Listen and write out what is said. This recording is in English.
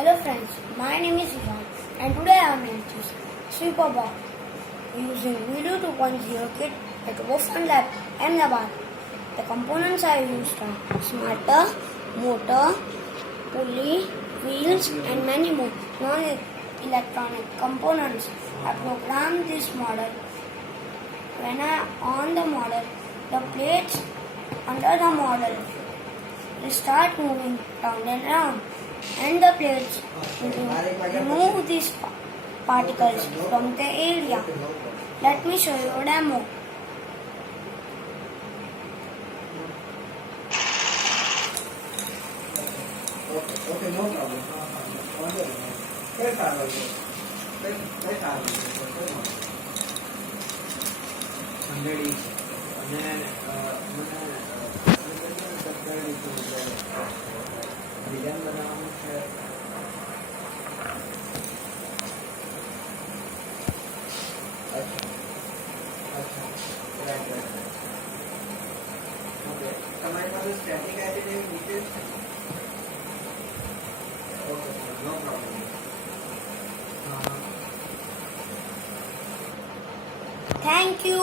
Hello friends, my name is Vihaan and today I am going to sweep a bar using Video 2.0 kit at Robofun Lab, Ahmedabad. The components I used are starter, motor, pulley, wheels and many more non-electronic components. I programmed this model. When I on the model, the plates under the model will start moving round and round, and the plates will remove these particles from the area. Let me show you a demo. Okay, no problem. તમારી પાસે static ID નીચે okay no problem Thank you.